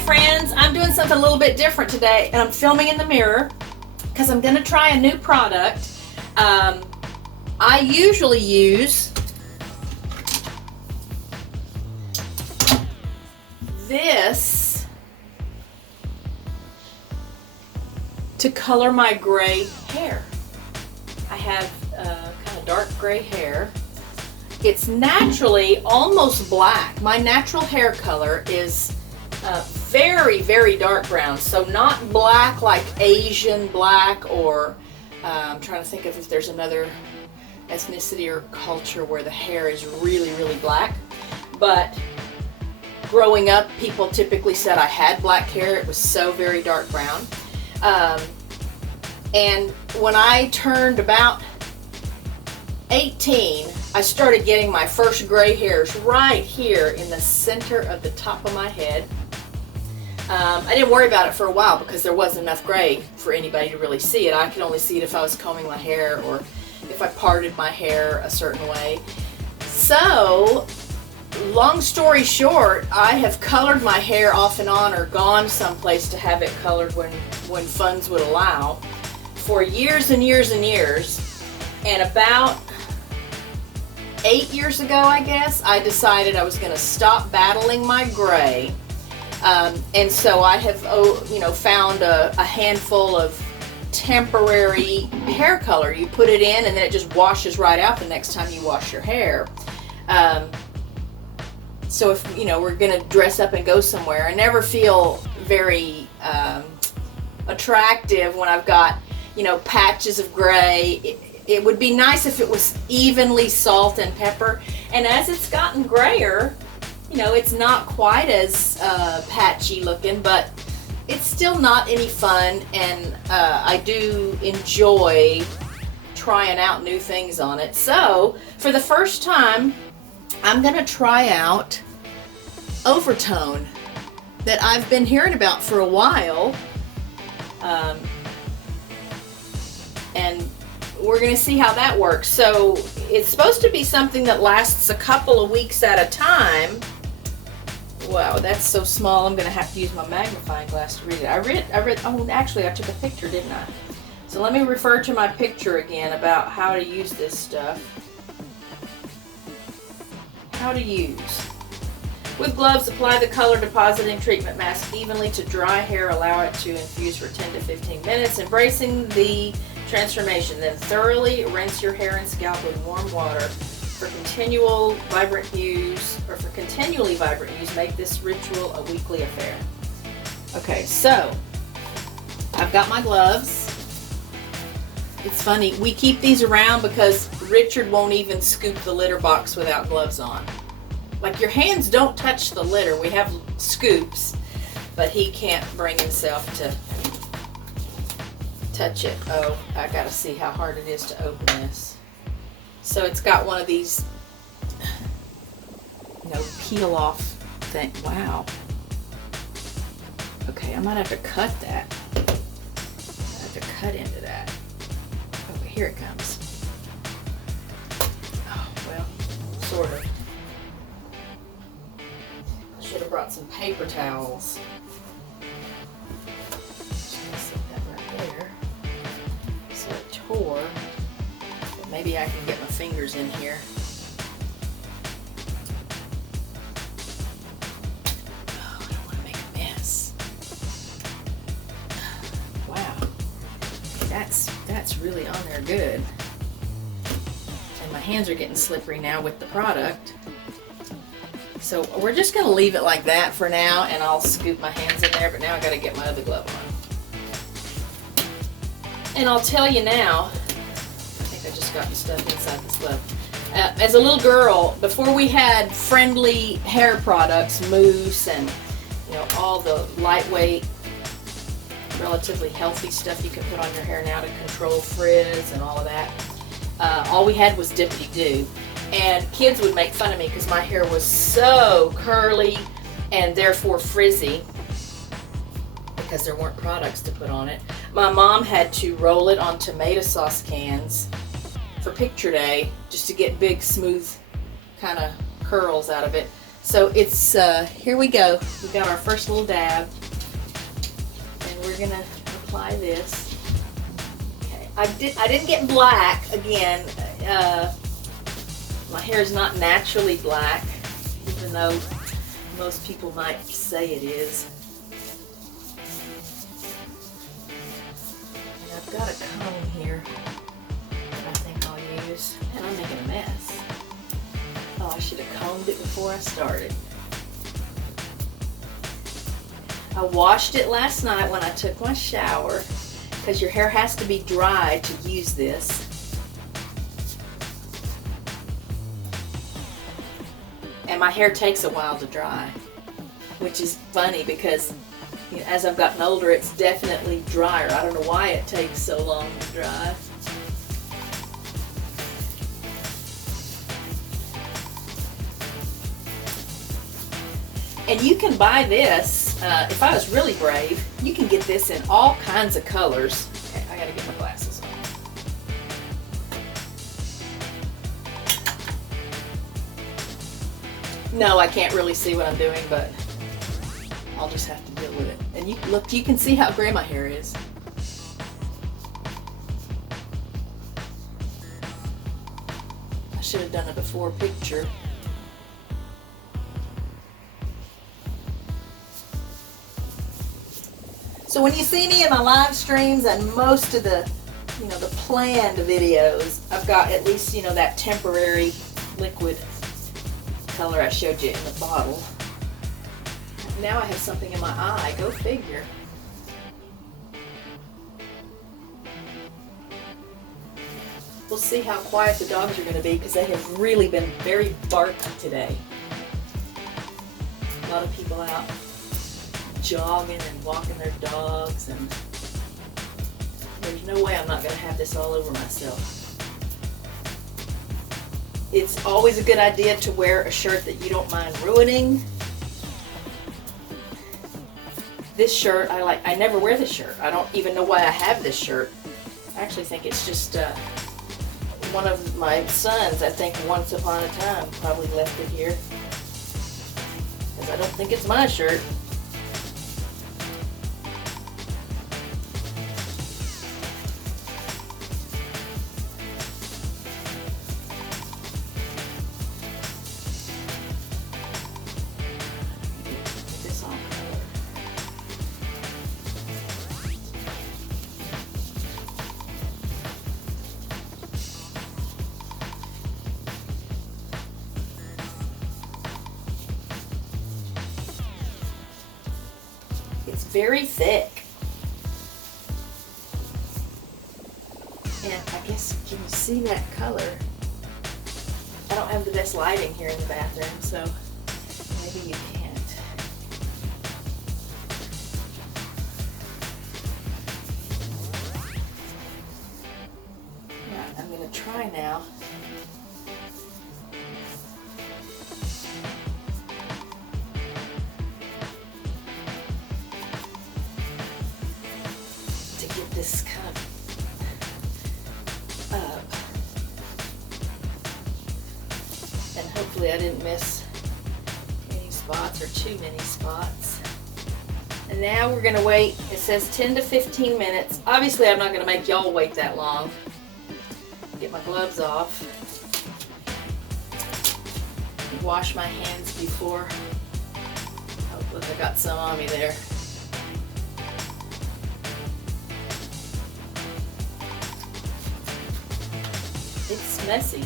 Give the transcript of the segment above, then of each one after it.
friends, I'm doing something a little bit different today, and I'm filming in the mirror because I'm going to try a new product. I usually use this to color my gray hair. I have kind of dark gray hair. It's naturally almost black. My natural hair color is very, very dark brown. So not black like Asian black, or I'm trying to think of if there's another ethnicity or culture where the hair is really, really black. But growing up, people typically said I had black hair. It was so very dark brown. And when I turned about 18, I started getting my first gray hairs right here in the center of the top of my head. I didn't worry about it for a while because there wasn't enough gray for anybody to really see it. I could only see it if I was combing my hair or if I parted my hair a certain way. So, long story short, I have colored my hair off and on or gone someplace to have it colored when funds would allow for years and years and years. And about 8 years ago, I guess, I decided I was going to stop battling my gray. And so I have, found a handful of temporary hair color. You put it in and then it just washes right out the next time you wash your hair. So if, we're going to dress up and go somewhere, I never feel very attractive when I've got, patches of gray. It would be nice if it was evenly salt and pepper. And as it's gotten grayer, it's not quite as patchy looking, but it's still not any fun. And I do enjoy trying out new things on it. So for the first time, I'm going to try out OVERTONE that I've been hearing about for a while. And we're going to see how that works. So it's supposed to be something that lasts a couple of weeks at a time. Wow, that's so small. I'm going to have to use my magnifying glass to read it. I read, oh, actually I took a picture, didn't I? So let me refer to my picture again about how to use this stuff. How to use. With gloves, apply the color depositing treatment mask evenly to dry hair. Allow it to infuse for 10 to 15 minutes, embracing the transformation. Then thoroughly rinse your hair and scalp with warm water. For continually vibrant use, make this ritual a weekly affair. Okay, so I've got my gloves. It's funny, we keep these around because Richard won't even scoop the litter box without gloves on. Like, your hands don't touch the litter. We have scoops, but he can't bring himself to touch it. Oh, I gotta see how hard it is to open this. So it's got one of these, peel off thing. Wow. Okay, I might have to cut that. I have to cut into that. Okay, here it comes. Oh, well, sort of. I should have brought some paper towels. Just gonna set that right there. So it tore. But maybe I can get my fingers in here. Oh, I don't want to make a mess. Wow. That's really on there good. And my hands are getting slippery now with the product. So we're just going to leave it like that for now, and I'll scoop my hands in there, but now I got to get my other glove on. And I'll tell you now, I think I just got the stuff inside this glove. As a little girl, before we had friendly hair products, mousse, and all the lightweight, relatively healthy stuff you can put on your hair now to control frizz and all of that, all we had was Dippity-Doo. And kids would make fun of me because my hair was so curly and therefore frizzy because there weren't products to put on it. My mom had to roll it on tomato sauce cans for picture day just to get big, smooth kind of curls out of it. So it's, here we go. We got our first little dab. And we're gonna apply this. Okay, I didn't get black again. My hair is not naturally black, even though most people might say it is. And I've got a comb here that I think I'll use. And I'm making a mess. Oh, I should have combed it before I started. I washed it last night when I took my shower, because your hair has to be dry to use this. And my hair takes a while to dry, which is funny because, you know, as I've gotten older, it's definitely drier. I don't know why it takes so long to dry. And you can buy this, if I was really brave, you can get this in all kinds of colors. Okay, I gotta get my glasses on. No, I can't really see what I'm doing, but I'll just have to deal with it. And you look, you can see how gray my hair is. I should have done a before picture. So when you see me in my live streams and most of the, you know, the planned videos, I've got at least, you know, that temporary liquid color I showed you in the bottle. Now I have something in my eye. Go figure. We'll see how quiet the dogs are going to be because they have really been very barky today. A lot of people out jogging and walking their dogs, and there's no way I'm not going to have this all over myself. It's always a good idea to wear a shirt that you don't mind ruining. This shirt, I never wear this shirt. I don't even know why I have this shirt. I actually think it's just one of my sons, I think once upon a time, probably left it here. Because I don't think it's my shirt. It's very thick. And I guess, can you see that color? I don't have the best lighting here in the bathroom, so maybe you can't. Right, I'm going to try now. This kind of up, and hopefully I didn't miss any spots or too many spots. And now we're going to wait. It says 10 to 15 minutes. Obviously I'm not going to make y'all wait that long. Get my gloves off. Wash my hands before. Oh, look, I got some on me there. It's messy.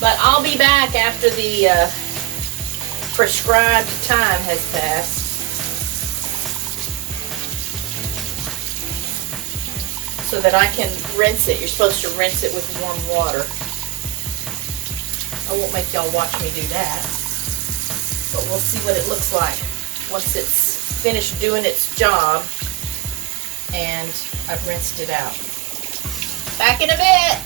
But I'll be back after the prescribed time has passed. So that I can rinse it. You're supposed to rinse it with warm water. I won't make y'all watch me do that. But we'll see what it looks like once it's finished doing its job and I've rinsed it out. Back in a bit.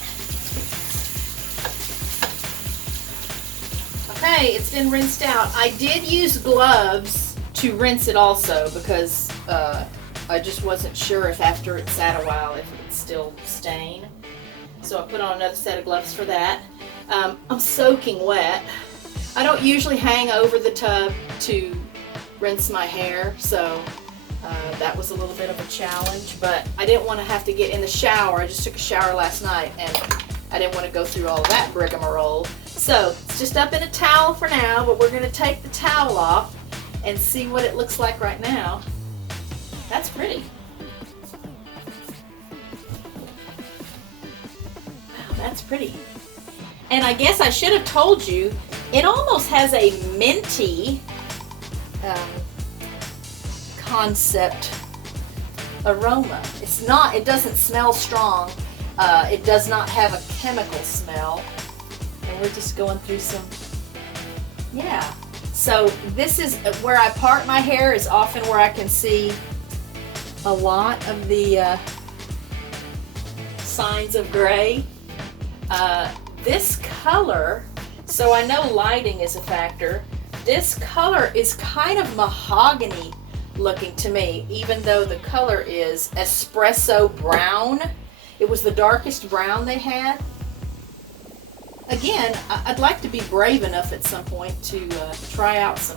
Okay, it's been rinsed out. I did use gloves to rinse it also because I just wasn't sure if after it sat a while if it would still stain. So I put on another set of gloves for that. I'm soaking wet. I don't usually hang over the tub to rinse my hair, so that was a little bit of a challenge, but I didn't want to have to get in the shower. I just took a shower last night and I didn't want to go through all of that rigmarole. So it's just up in a towel for now, but we're going to take the towel off and see what it looks like right now. That's pretty. Wow, that's pretty. And I guess I should have told you, it almost has a minty concept aroma. It's not, it doesn't smell strong. It does not have a chemical smell. And we're just going through some, yeah. So this is where I part my hair, is often where I can see a lot of the signs of gray. This color, so I know lighting is a factor. This color is kind of mahogany looking to me, even though the color is espresso brown. It was the darkest brown they had. Again, I'd like to be brave enough at some point to try out some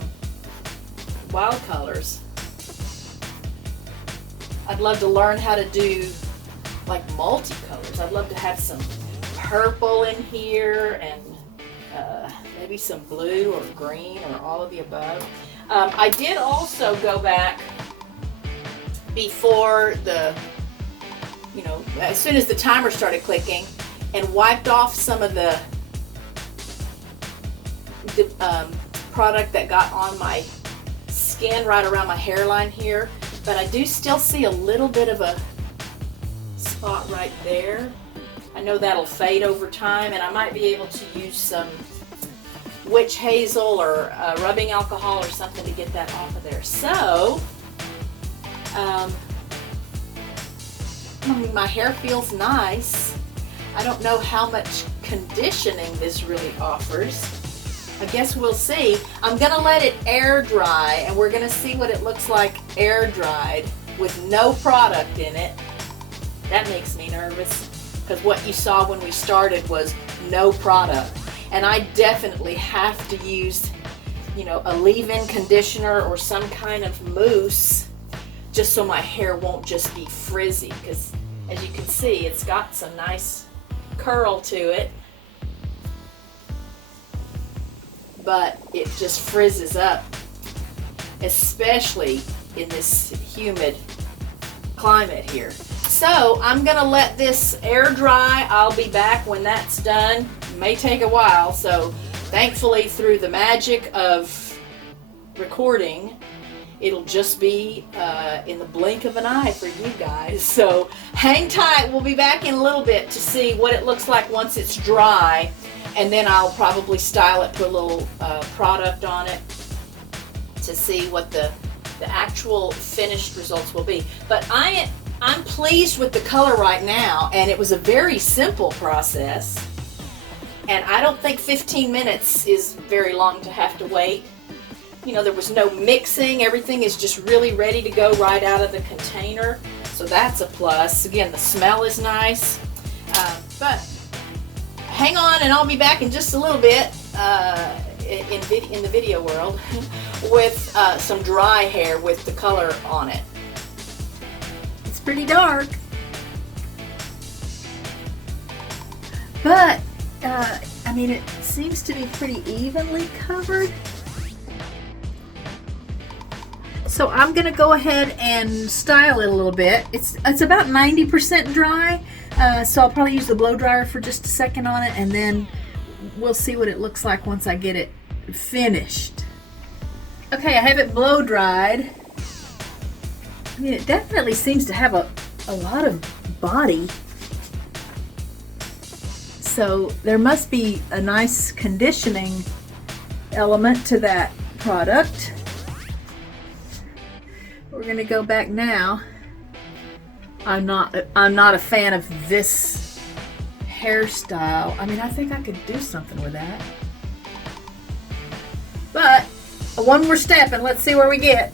wild colors. I'd love to learn how to do like multicolors. I'd love to have some purple in here and maybe some blue or green or all of the above. I did also go back before the, you know, as soon as the timer started clicking, and wiped off some of the product that got on my skin right around my hairline here. But I do still see a little bit of a spot right there. I know that'll fade over time, and I might be able to use some witch hazel or rubbing alcohol or something to get that off of there. So, I mean, my hair feels nice. I don't know how much conditioning this really offers. I guess we'll see. I'm gonna let it air dry, and we're gonna see what it looks like air dried with no product in it. That makes me nervous, because what you saw when we started was no product. And I definitely have to use, you know, a leave-in conditioner or some kind of mousse, just so my hair won't just be frizzy, because as you can see, it's got some nice curl to it, but it just frizzes up, especially in this humid climate here. So I'm gonna let this air dry. I'll be back when that's done. It may take a while, so thankfully through the magic of recording, it'll just be in the blink of an eye for you guys. So hang tight. We'll be back in a little bit to see what it looks like once it's dry, and then I'll probably style it, put a little product on it to see what the actual finished results will be. But I'm pleased with the color right now, and it was a very simple process, and I don't think 15 minutes is very long to have to wait. You know, there was no mixing. Everything is just really ready to go right out of the container. So that's a plus. Again, the smell is nice. But hang on, and I'll be back in just a little bit in the video world with some dry hair with the color on it. It's pretty dark. But, I mean, it seems to be pretty evenly covered. So I'm going to go ahead and style it a little bit. It's about 90% dry, so I'll probably use the blow dryer for just a second on it, and then we'll see what it looks like once I get it finished. Okay, I have it blow dried. I mean, it definitely seems to have a lot of body. So there must be a nice conditioning element to that product. We're gonna go back now. I'm not a fan of this hairstyle. I mean, I think I could do something with that. But one more step and let's see where we get.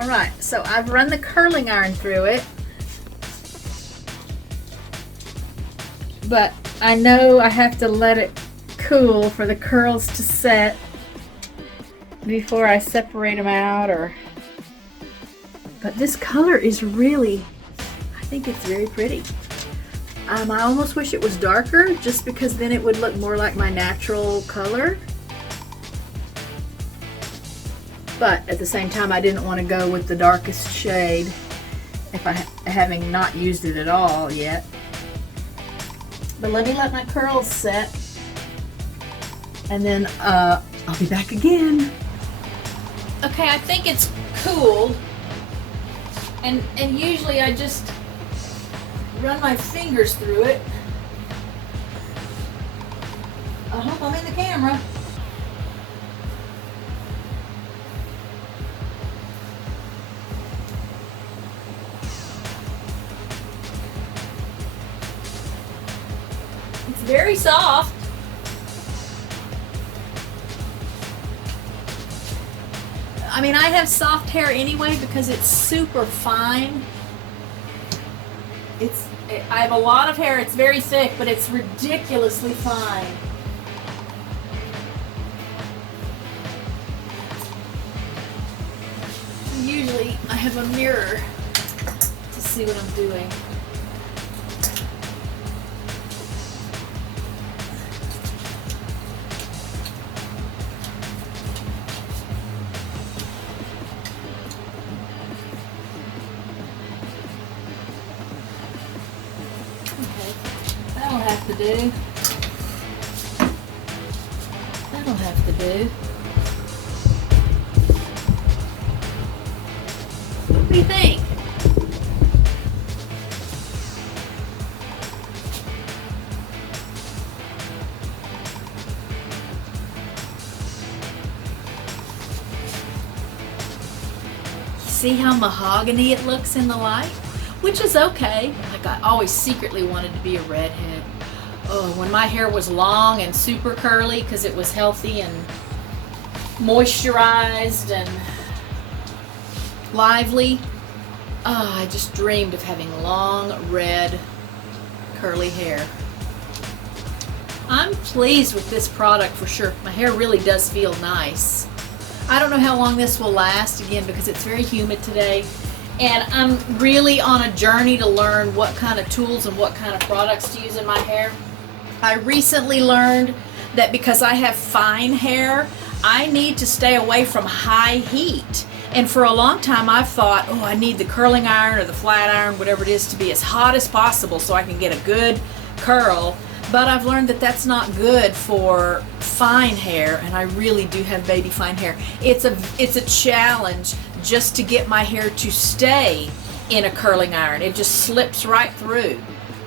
All right, so I've run the curling iron through it, but I know I have to let it cool for the curls to set before I separate them out, but this color is really, I think it's very pretty. I almost wish it was darker, just because then it would look more like my natural color. But at the same time, I didn't want to go with the darkest shade if having not used it at all yet. But let me let my curls set, and then I'll be back again. Okay, I think it's cooled, and usually I just run my fingers through it. I hope I'm in the camera. It's very soft. I mean, I have soft hair anyway because it's super fine. I have a lot of hair. It's very thick, but it's ridiculously fine. Usually I have a mirror to see what I'm doing. That'll have to do. That'll have to do. What do you think? See how mahogany it looks in the light? Which is okay. Like, I always secretly wanted to be a redhead. Oh, when my hair was long and super curly because it was healthy and moisturized and lively. Oh, I just dreamed of having long, red, curly hair. I'm pleased with this product for sure. My hair really does feel nice. I don't know how long this will last, again, because it's very humid today. And I'm really on a journey to learn what kind of tools and what kind of products to use in my hair. I recently learned that because I have fine hair, I need to stay away from high heat. And for a long time I've thought, oh, I need the curling iron or the flat iron, whatever it is, to be as hot as possible so I can get a good curl. But I've learned that that's not good for fine hair, and I really do have baby fine hair. It's a challenge just to get my hair to stay in a curling iron. It just slips right through.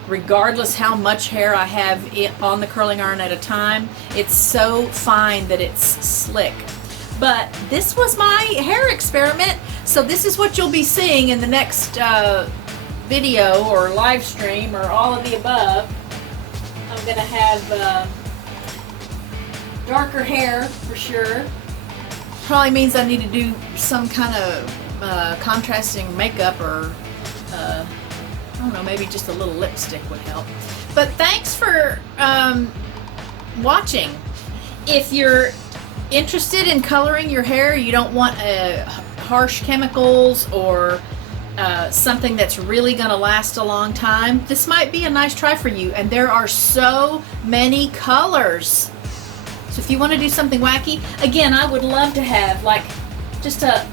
Regardless how much hair I have on the curling iron at a time, it's so fine that it's slick. But this was my hair experiment, so this is what you'll be seeing in the next video or live stream or all of the above. I'm going to have darker hair for sure. Probably means I need to do some kind of contrasting makeup, or I don't know, maybe just a little lipstick would help. But thanks for watching. If you're interested in coloring your hair, you don't want harsh chemicals or something that's really going to last a long time, this might be a nice try for you. And there are so many colors. So if you want to do something wacky, again, I would love to have like just a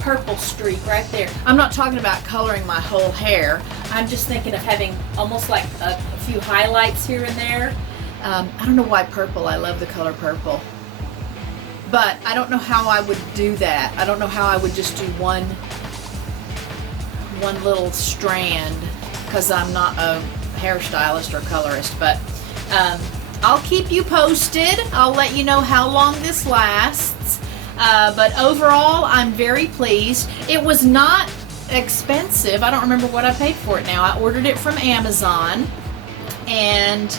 purple streak right there. I'm not talking about coloring my whole hair. I'm just thinking of having almost like a few highlights here and there. I don't know why purple. I love the color purple. But I don't know how I would do that. I don't know how I would just do one little strand, because I'm not a hairstylist or colorist. But I'll keep you posted. I'll let you know how long this lasts. But overall, I'm very pleased. It was not expensive. I don't remember what I paid for it now. I ordered it from Amazon, and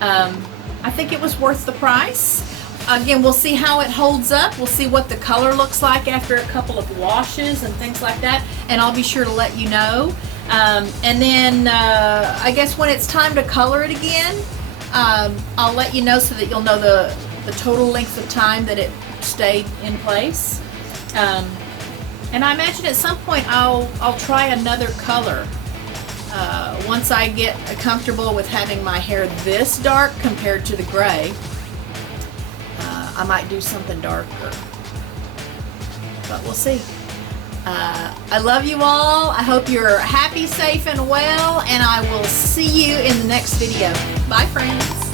I think it was worth the price. Again, we'll see how it holds up. We'll see what the color looks like after a couple of washes and things like that, and I'll be sure to let you know. And then I guess when it's time to color it again, I'll let you know so that you'll know the total length of time that it stayed in place. And I imagine at some point I'll try another color. Once I get comfortable with having my hair this dark compared to the gray, I might do something darker. But we'll see. I love you all. I hope you're happy, safe, and well, and I will see you in the next video. Bye, friends.